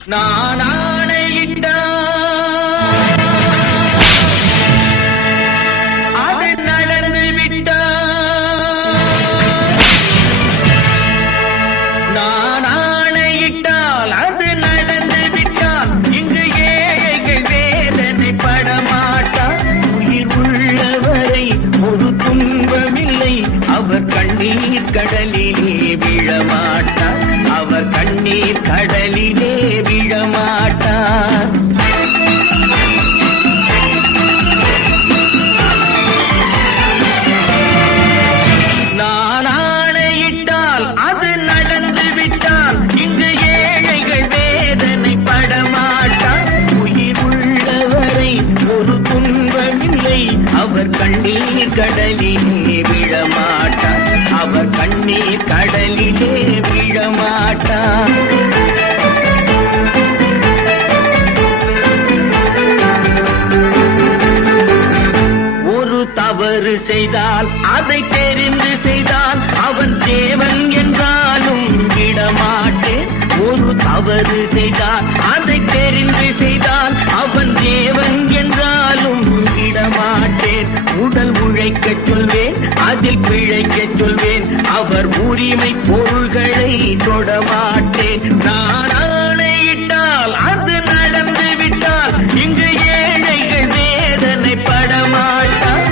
நான் ஆணையிட்டால் அது நடந்து விட்டால், நான் ஆணையிட்டால் அது நடந்து விட்டால், இங்கு ஏழைகள் வேதனை படமாட்டார். உயிர் உள்ளவரை ஒரு துன்பமில்லை, அவர் கண்ணீர் கடலிலே விழமாட்டார், அவர் கண்ணீர் கடலிலே விழமாட்டார். நான் ஆணையிட்டால் அது நடந்து விட்டால், இங்கு ஏழைகள் வேதனை படமாட்டார். உயிர் உள்ளவரை ஒரு துன்பமில்லை, அவர் கண்ணீர் கடலிலே விழமாட்டார், அவர் கண்ணீர் கடலிலே விழமாட்டார். தவறு செய்தால் அதை தெரிந்து செய்தால் அவன் தேவன் என்றாலும் விடமாட்டேன். ஒரு தவறு செய்தால் அதை தெரிந்து செய்தால் அவன் தேவன் என்றாலும் விடமாட்டேன். உடல் உழைக்கச் சொல்வேன், அதில் பிழைக்கச் சொல்வேன், அவர் உரிமை பொருள்களை தொடமாட்டேன். நான் ஆணையிட்டால் அது நடந்து விட்டால், இங்கு ஏழைகள் வேதனை படமாட்டார்.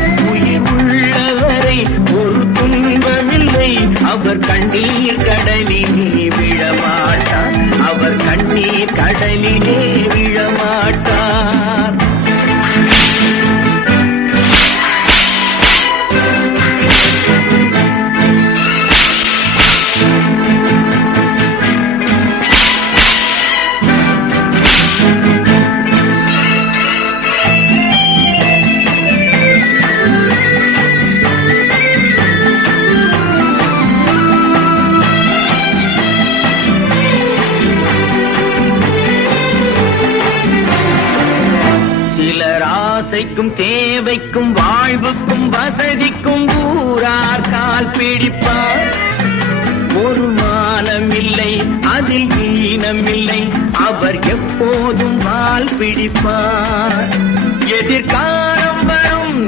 ஒரு துன்பமில்லை, அவர் கண்ணீர் கடலிலே விழமாட்டார், அவர் கண்ணீர் கடலிலே விழமாட்டார். ஆசைக்கும் தேவைக்கும் வாழ்வுக்கும் வசதிக்கும் ஊரார் கால் பிடிப்பார். ஒரு மானமில்லை, அதில் ஈனமில்லை, அவர் எப்போதும் வால் பிடிப்பார். எதிர்காலம் வரும்